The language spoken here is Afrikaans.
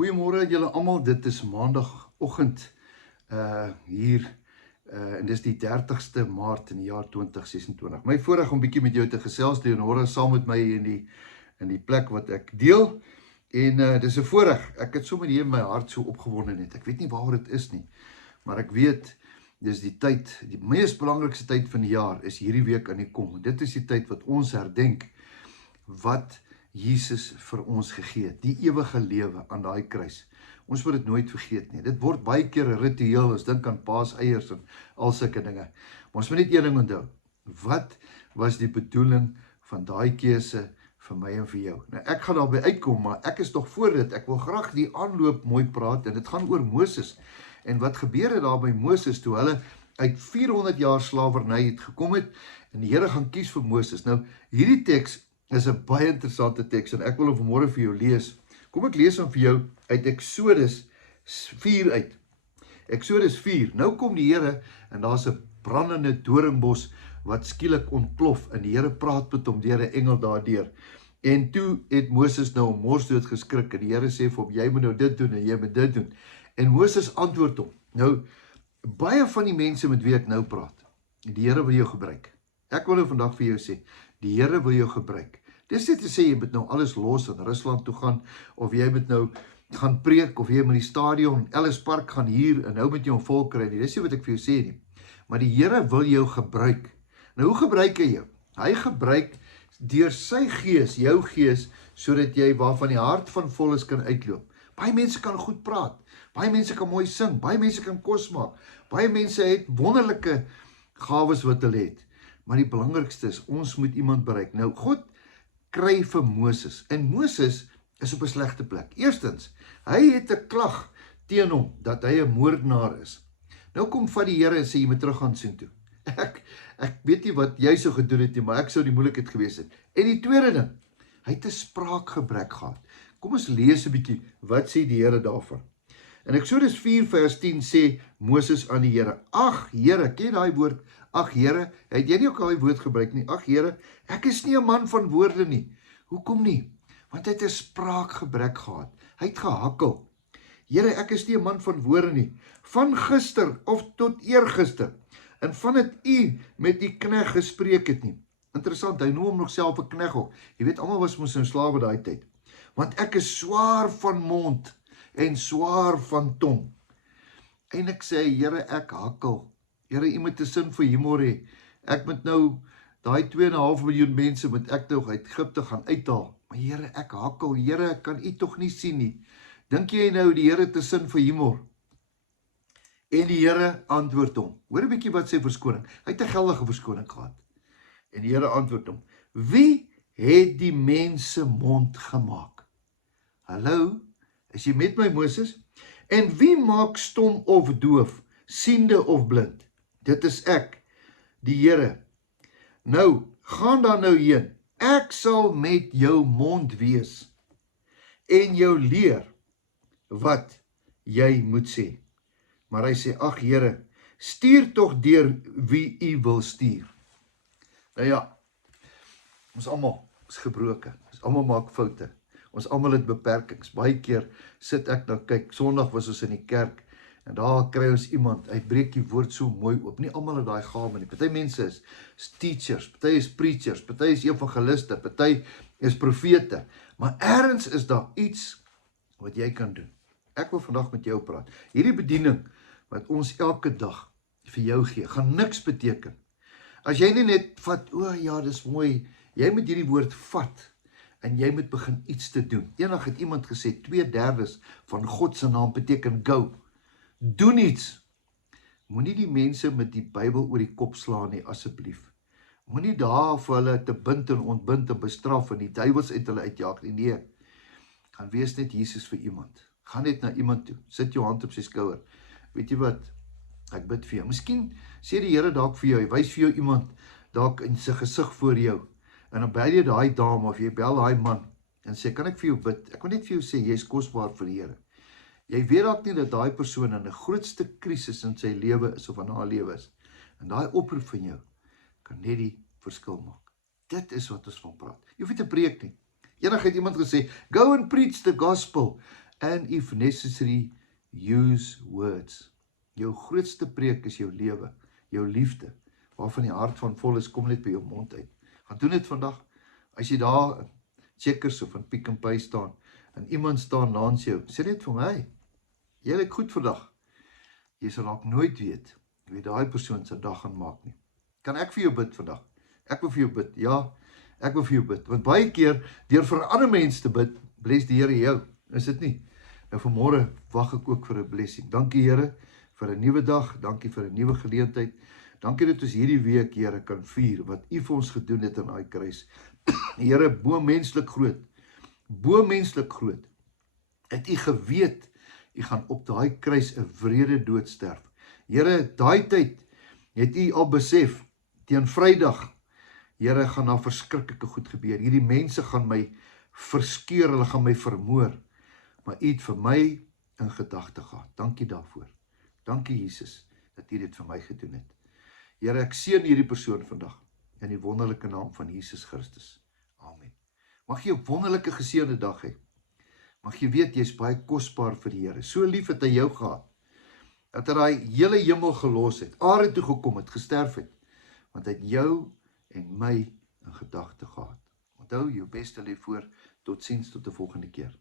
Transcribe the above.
Goeiemôre julle almal, dit is maandagoggend hier en dis die 30ste Maart in die jaar 2026. My voorreg om bietjie met jou te gesels, Leonora saam met my in die plek wat ek deel. En dis 'n voorreg. Ek het sommer hier in my hart so opgewonde net. Ek weet nie waar dit is nie, maar ek weet dis die tyd, die mees belangrikste tyd van die jaar is hierdie week aan die kom. Dit is die tyd wat ons herdenk wat Jesus vir ons gegee het, die ewige lewe aan daai kruis. Ons moet dit nooit vergeet nie. Dit word baie keer 'n ritueel, ons dink aan paaseiers en al sulke dinge. Maar ons moet net een ding onthou. Wat was die bedoeling van daai keuse vir my en vir jou? Nou ek gaan daarby uitkom, maar ek is nog voor dit. Ek wil graag die aanloop mooi praat en dit gaan oor Moses. En wat gebeur het daar by Moses toe hulle uit 400 jaar slawerny het gekom het en die Here gaan kies vir Moses. Nou hierdie teks is 'n baie interessante teks en ek wil hom vanmôre vir jou lees. Kom ek lees hom vir jou uit Eksodus 4 uit. Eksodus 4. Nou kom die Here en daar's 'n brandende doringbos wat skielik ontplof en die Here praat met hom deur 'n engel daardeur. En toe het Moses nou morsdood geskrik en die Here sê vir hom, jy moet nou dit doen en jy moet dit doen. En Moses antwoord hom. Nou baie van die mense met wie ek nou praat, die Here wil jou gebruik. Ek wil nou vandag vir jou sê, die Here wil jou gebruik. Dis nie te sê jy moet nou alles los en Rusland toe gaan, of jy moet nou gaan preek, of jy moet die stadion, Ellis Park gaan hier, en nou moet jy hom vol kry nie. Dis nie wat ek vir jou sê nie. Maar die Here wil jou gebruik. Nou hoe gebruik hy jou? Hy gebruik deur sy gees, jou gees, sodat jy waarvan die hart van vol is kan uitloop. Baie mense kan goed praat, baie mense kan mooi sing, baie mense kan kos maak, baie mense het wonderlike gawes wat hulle het. Maar die belangrikste is, ons moet iemand bereik. Nou, God kry vir Moses, en Moses is op 'n slegte plek. Eerstens, hy het 'n klag teen hom, dat hy 'n moordenaar is. Nou kom vat die Here en sê, jy moet terug gaan sien toe. Ek weet nie wat jy sou gedoen het nie, maar ek sou die moeilikheid gewees het. En die tweede ding, hy het 'n spraakgebrek gehad. Kom ons lees 'n bietjie, wat sê die Here daarvan? In Eksodus 4 vers 10 sê Moses aan die Here, ag Here, ken jy daai woord? Ag Here, het jy nie ook al die woord gebruik nie? Ag Here, ek is nie 'n man van woorde nie. Hoekom nie? Want hy het 'n spraakgebrek gehad. Hy het gehakkel. Here, ek is nie 'n man van woorde nie. Van gister of tot eergister. En van dit u met die knegg gespreek het nie. Interessant, hy noem hom nog self 'n knegg ook. Jy weet, almal was mos 'n slawe daai tyd. Want ek is swaar van mond en swaar van tong. En ek sê, Here, ek hakkel. Here, u moet 'n sin vir humor hê. Ek moet nou daai 2,5 miljoen mense moet ek nou uit Egipte gaan uithaal. Maar Here, ek hakkel. Here, ek kan u tog nie sien nie. Dink jy nou die Here het 'n sin vir humor? En die Here antwoord hom. Hoor 'n bietjie wat sy verskoning. Hy het 'n geldige verskoning gehad. En die Here antwoord hom. Wie het die mens se mond gemaak? Hallo, is jy met my, Moses? En wie maak stom of doof, siende of blind? Dit is ek, die Here. Nou, gaan dan nou heen. Ek sal met jou mond wees en jou leer wat jy moet sê. Maar hy sê, ag Here, stuur tog deur wie u wil stuur. Nou ja, ons almal is gebroken. Ons almal maak foute. Ons almal het beperkings. Baie keer sit ek nou kyk, Sondag was ons in die kerk en daar kry ons iemand, hy breek die woord so mooi oop. Nie almal het daai gawe nie. Party mense is teachers, party is preachers, party is evangeliste, party is profete. Maar ergens is daar iets wat jy kan doen. Ek wil vandag met jou praat. Hierdie bediening wat ons elke dag vir jou gee, gaan niks beteken. As jy nie net vat, o ja, dis mooi, jy moet hierdie woord vat en jy moet begin iets te doen. Eendag het iemand gesê, 2/3 van God se naam beteken go. Doen iets. Moenie die mense met die Bybel oor die kop slaan nie, asseblief. Moenie daar vir hulle te bind en ontbind en bestraf en die duiwels uit hulle uitjaag nie. Nee, gaan wees net Jesus vir iemand. Gaan net na iemand toe. Sit jou hand op sy skouer. Weet jy wat? Ek bid vir jou. Miskien sê die Here dalk vir jou, hy wys vir jou iemand dalk in sy gesig voor jou. En dan bel jy daai dame of jy bel daai man en sê, kan ek vir jou bid? Ek wil net vir jou sê, jy is kosbaar vir die Here. Jy weet dalk nie dat daai persoon in die grootste krisis in sy lewe is of in haar lewe is. En daai oproep van jou kan net die verskil maak. Dit is wat ons van praat. Jy hoef nie te preek nie. Eendag het iemand gesê, go and preach the gospel. And if necessary, use words. Jou grootste preek is jou lewe, jou liefde, waarvan die hart van vol is, kom net by jou mond uit. Gaan doen dit vandag. As jy daar in Checkers of in Pick n Pay staan, en iemand staan langs jou, sê net vir my, jy lyk goed vandag. Jy sal ook nooit weet, wie daai persoon sy dag gaan maak nie. Kan ek vir jou bid vandag? Ek wil vir jou bid, ja, ek wil vir jou bid. Want baie keer, deur vir ander mense te bid, bless die Here jou. Is dit nie? Nou vanmôre wag ek ook vir 'n blessing. Dankie Here vir 'n nuwe dag, dankie vir 'n nuwe geleentheid. Dankie dat ons hierdie week, Here, kan vier wat U vir ons gedoen het aan daai kruis. Here, bo menslik groot, het U geweet, U gaan op daai kruis 'n wrede dood sterf. Here, daai tyd het U al besef, teen Vrydag, Here, gaan daar verskriklike goed gebeur. Hierdie mense gaan my verskeur, hulle gaan my vermoor. Maar U het vir my in gedagte gehad. Dankie daarvoor. Dankie Jesus, dat U dit vir my gedoen het. Here, ek seën hierdie persoon vandag, in die wonderlike naam van Jesus Christus. Amen. Mag jy 'n wonderlike geseënde dag hê. Mag jy weet, jy is baie kosbaar vir die Here. So lief het hy jou gehad, dat hy daai hele hemel gelos het, aarde toe gekom het, gesterf het, want hy het jou en my in gedagte gehad. Onthou, jou beste lê voor. Totsiens tot 'n volgende keer.